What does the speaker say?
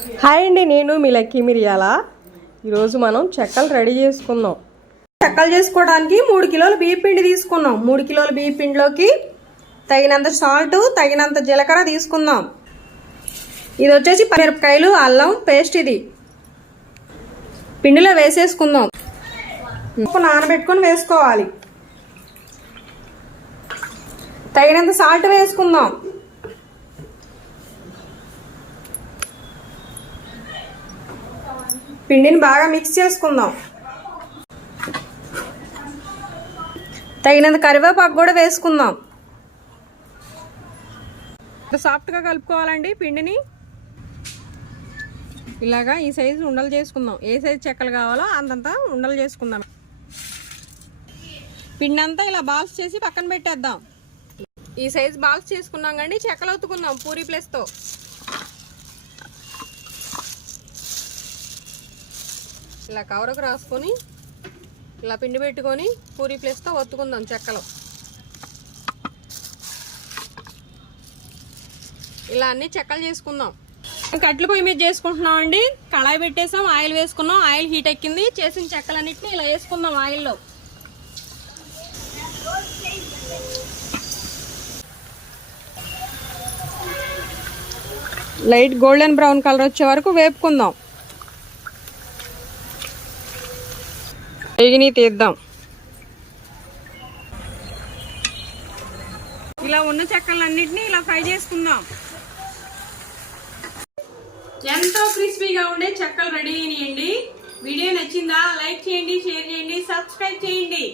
Hi అండి, నేను మీ lucky మిరియాల. ఈరోజు మనం చెక్కలు రెడీ చేసుకుందాం. చెక్కలు చేసుకోవడానికి 3 కిలోల బియ్యం పిండి తీసుకున్నాం. 3 కిలోల బియ్యం పిండిలోకి తగినంత సాల్ట్, తగినంత జీలకర్ర తీసుకుందాం. ఇది వచ్చేసి మిరపకాయలు, అల్లం పేస్ట్. ఇది పిండిలో వేసేసుకుందాం. నానబెట్టుకొని వేసుకోవాలి. తగినంత సాల్ట్ వేసుకుందాం. పిండిని బాగా మిక్స్ చేసుకుందాం. తగినంత కరివేపాకు కూడా వేసుకుందాం. సాఫ్ట్గా కలుపుకోవాలండి పిండిని. ఇలాగా ఈ సైజు ఉండలు చేసుకుందాం. ఏ సైజు చెక్కలు కావాలో అంతంత ఉండలు చేసుకుందాం. పిండి అంతా ఇలా బాల్స్ చేసి పక్కన పెట్టేద్దాం. ఈ సైజు బాల్స్ చేసుకున్నాం కండి. చెక్కలు ఒత్తుకుందాం పూరీ ప్లేస్తో. ఇలా కవరకు రాసుకొని ఇలా పిండి పెట్టుకొని పూరీ ప్లేస్తో ఒత్తుకుందాం చెక్కలు. ఇలా అన్ని చెక్కలు చేసుకుందాం. కట్లు పొయ్యి మీద చేసుకుంటున్నాం అండి. కళాయి పెట్టేసాం, ఆయిల్ వేసుకున్నాం. ఆయిల్ హీట్ ఎక్కింది. చేసిన చెక్కలన్నిటిని ఇలా వేసుకుందాం ఆయిల్లో. లైట్ గోల్డెన్ బ్రౌన్ కలర్ వచ్చే వరకు వేపుకుందాం. ఎగిని తీద్దాం. ఇలా ఉన్న చెక్కలన్నిటిని ఇలా ఫ్రై చేసుకుందాం. ఎంతో క్రిస్పీగా ఉండే చెక్కలు రెడీ అయినాయండి. వీడియో నచ్చిందా? లైక్ చేయండి, షేర్ చేయండి, సబ్స్క్రైబ్ చేయండి.